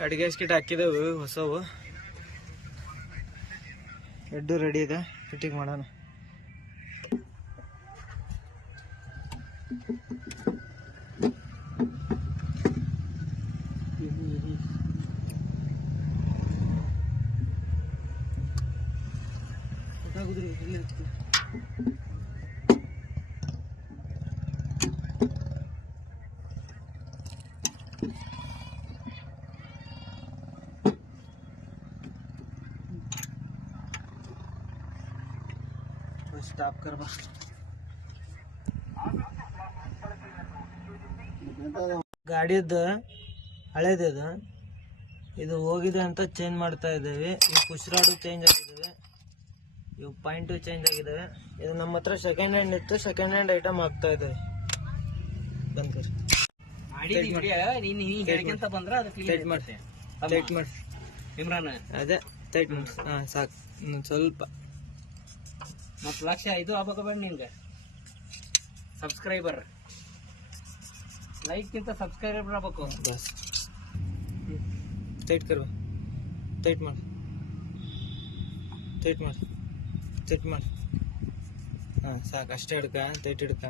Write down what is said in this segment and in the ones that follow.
ಎರಡು gas kit ಹಾಕಿದೆವು ಹೊಸವು. ಎರಡು ready ಇದೆ, ಫಿಟ್ಟಿಂಗ್ ಮಾಡೋಣ. ಸ್ಟಾಪ್ ಕರ್ಬಾ. ಗಾಡಿದ ಹಳೇದಿದ, ಇದು ಹೋಗಿದೆ ಅಂತ ಚೇಂಜ್ ಮಾಡ್ತಾ ಇದ್ದೇವೆ. ಈ ಪುಷ್ ರಾಡು ಚೇಂಜ್ ಆಗಿದ್ದಾವೆ, ಇವು ಪಾಯಿಂಟು ಚೇಂಜ್ ಆಗಿದ್ದಾವೆ. ಇದು ನಮ್ಮ ಹತ್ರ ಸೆಕೆಂಡ್ ಹ್ಯಾಂಡ್ ಇತ್ತು, ಸೆಕೆಂಡ್ ಹ್ಯಾಂಡ್ ಐಟಮ್ ಹಾಕ್ತಾ ಇದ್ದೇವೆ. ಬಂದ್ಕರಿ ಇಮ್ರಾನ್ ಅದೇ ಟೈಟ್ ಮಾಡಿ. ಹಾಂ ಸಾಕು, ಸ್ವಲ್ಪ ಮತ್ತು ಲಕ್ಷ ಇದು ಆಗ್ಬೇಕಬೇಡ ನಿನ್ಗೆ ಸಬ್ಸ್ಕ್ರೈಬರ್. ಲೈಕ್ಕಿಂತ ಸಬ್ಸ್ಕ್ರೈಬರ್ ಆಗ್ಬೇಕು ಬಸ್. ಟೈಟ್ ಕರ್ವ, ಟೈಟ್ ಮಾಡಿ, ಟೈಟ್ ಮಾಡಿ, ಟೈಟ್ ಮಾಡಿ. ಹಾಂ ಸಾಕು, ಅಷ್ಟೇ ಹಿಡ್ಕ, ಟೈಟ್ ಹಿಡ್ಕ.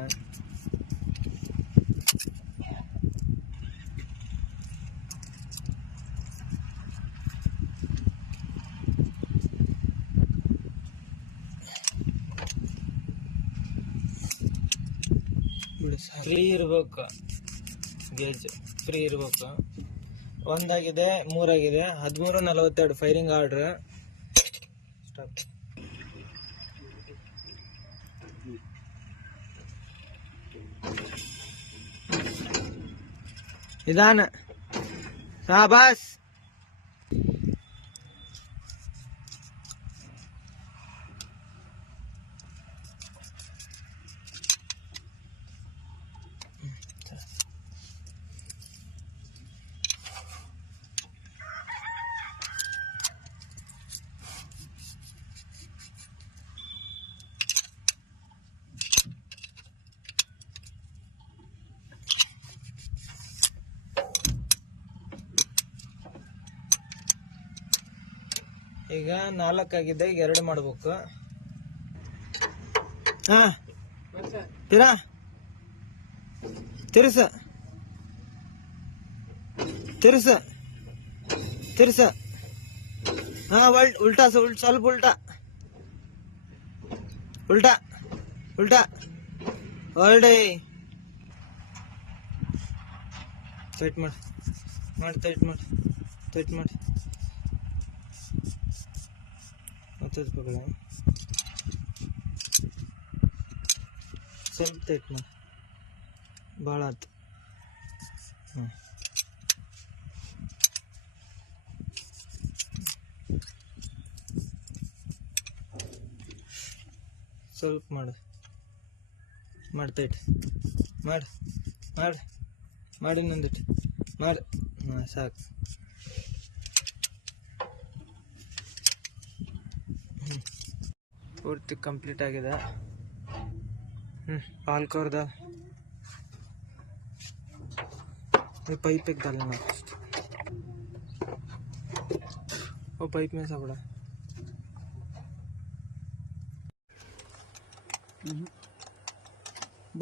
ಫ್ರೀ ಇರ್ಬೇಕು, ಗೇಜ್ ಫ್ರೀ ಇರ್ಬೇಕು. ಒಂದಾಗಿದೆ, ಮೂರಾಗಿದೆ, 13:42 ಫೈರಿಂಗ್ ಆರ್ಡ್ರ್. ಸ್ಟಾಪ್. ನಿಧಾನ, ಶಾಬಾಸ್. ಈಗ 4 ಆಗಿದೆ, ಈಗ 2 ಮಾಡ್ಬೇಕು. ಹಾ ತಿರಾ ತಿರ್ಸ ತಿರ್ಸ ತಿರ್ಸ. ಹಾ ಉಲ್ಟಾ, ಸ್ವಲ್ಪ ಉಲ್ಟಾ ಉಲ್ಟಾ ಉಲ್ಟಾ. ಹೊರಡಿ, ಟೈಟ್ ಮಾಡಿ ಮಾಡಿ, ಟೈಟ್ ಮಾಡಿ, ಟೈಟ್ ಮಾಡಿ. ಸ್ವಲ್ಪ ಟೈಟ್ ಮಾಡಿ, ಭಾಳ ಆಯ್ತು. ಹ್ಞೂ ಸ್ವಲ್ಪ ಮಾಡು, ಟೈಟ್ ಮಾಡಿ ಮಾಡಿ ಮಾಡಿ, ಇನ್ನೊಂದಿಟ್ಟು ಮಾಡಿ. ಹಾಂ ಸಾಕು. ಪೂರ್ತಿ ಕಂಪ್ಲೀಟ್ ಆಗಿದೆ. ಪಾಲ್ಕೋರ್ದ पाइप एक डालना, वो पाइप में सा बड़ा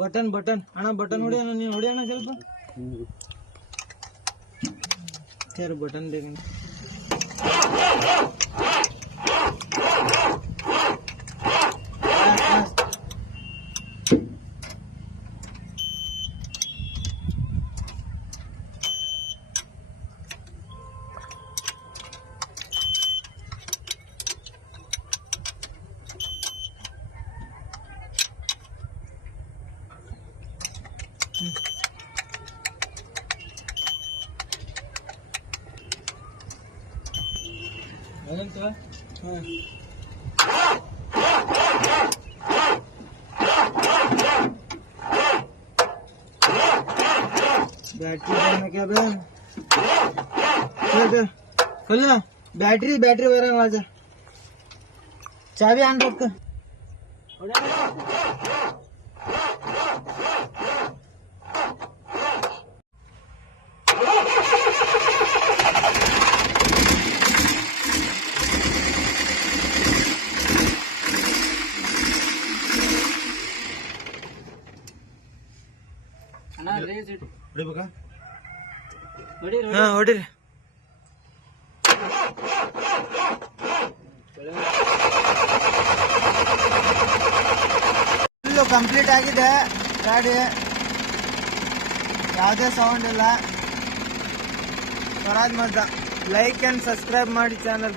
बटन बटन अಣ್ಣ बटन ಹೊಡಿ ಅಣ್ಣ, ನೀನು ಹೊಡಿ ಅಣ್ಣ ಸ್ವಲ್ಪ. ಯಾರು ಬಟನ್ ಬೇಕು? बैटरी क्या खोल बैटरी बैटरी वगैरह आवाज चाबी आन रख ಅಣ್ಣ ರೇಸ್ ಇಟ್ಟು ಹೊಡಿಬೇಕಾ? ನೋಡಿ ಹಾ ಹೊಡಿರಿ. ಫುಲ್ಲು ಕಂಪ್ಲೀಟ್ ಆಗಿದೆ ಗಾಡಿ, ಯಾವುದೇ ಸೌಂಡ್ ಇಲ್ಲ. ಸ್ವರಾಜ್ ಮಜ್ಜಾ. ಲೈಕ್ ಅಂಡ್ ಸಬ್ಸ್ಕ್ರೈಬ್ ಮಾಡಿ ಚಾನಲ್.